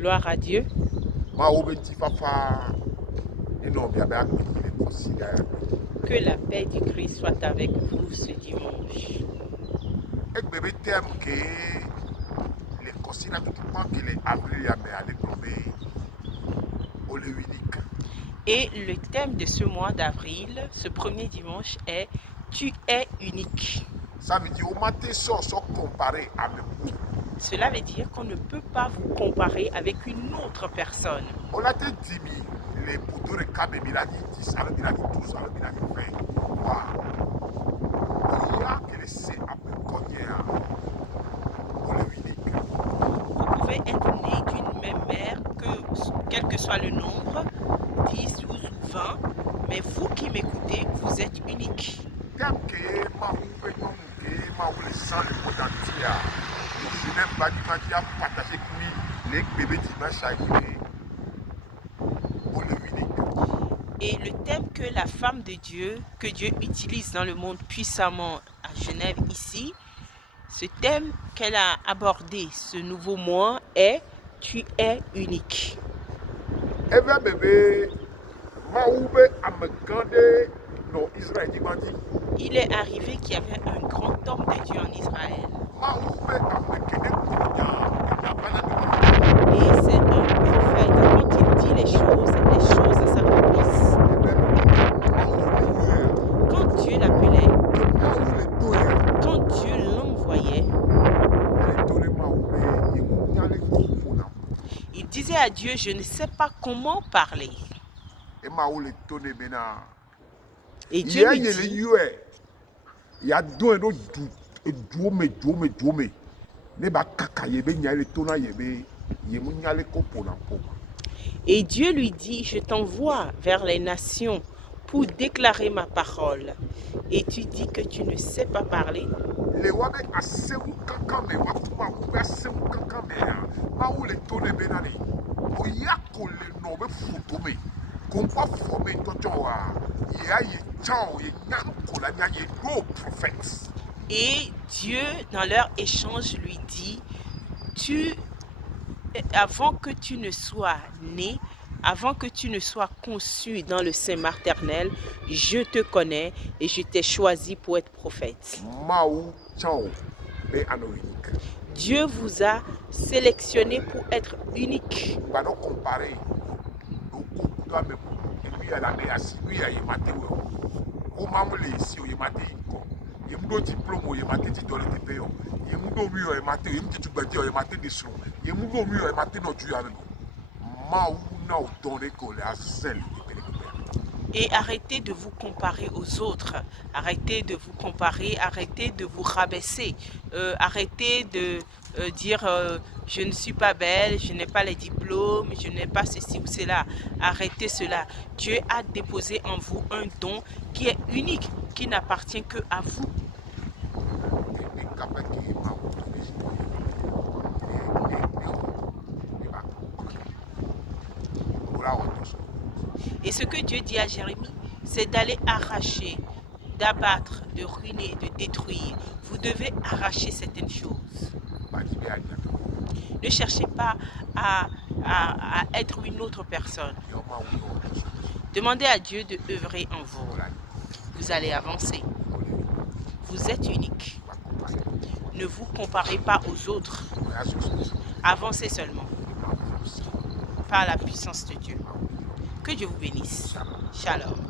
Gloire à Dieu. Que la paix du Christ soit avec vous ce dimanche. Et le thème de ce mois d'avril, ce premier dimanche, est « Tu es unique ». Cela veut dire qu'on ne peut pas vous comparer avec une autre personne. Vous pouvez être né d'une même mère, quel que soit le nombre, 10, 12 ou 20, mais vous qui m'écoutez, vous êtes unique. Et le thème que la femme de Dieu, que Dieu utilise dans le monde puissamment à Genève ici, ce thème qu'elle a abordé ce nouveau mois est « Tu es unique ». Il est arrivé qu'il y avait un grand homme de Dieu en Israël. Et c'est un prophète. Quand il dit les choses s'accomplissent. Quand Dieu l'appelait, quand Dieu l'envoyait, il disait à Dieu, je ne sais pas comment parler. Et Dieu lui dit, et Dieu lui dit, je t'envoie vers les nations pour déclarer ma parole. Et tu dis que tu ne sais pas parler. Et Dieu, dans leur échange, lui dit, avant que tu ne sois né, avant que tu ne sois conçu dans le sein maternel, je te connais et je t'ai choisi pour être prophète. Dieu vous a sélectionné pour être unique. Et arrêtez de vous comparer aux autres, arrêtez de vous comparer, arrêtez de vous rabaisser, arrêtez de dire je ne suis pas belle, je n'ai pas les diplômes, je n'ai pas ceci ou cela. Arrêtez cela. Dieu a déposé en vous un don qui est unique, qui n'appartient que à vous. Et ce que Dieu dit à Jérémie, c'est d'aller arracher, d'abattre, de ruiner, de détruire. Vous devez arracher certaines choses. Ne cherchez pas à être une autre personne. Demandez à Dieu de œuvrer en vous. Vous allez avancer. Vous êtes unique. Ne vous comparez pas aux autres. Avancez seulement. Par la puissance de Dieu. Que Dieu vous bénisse. Shalom.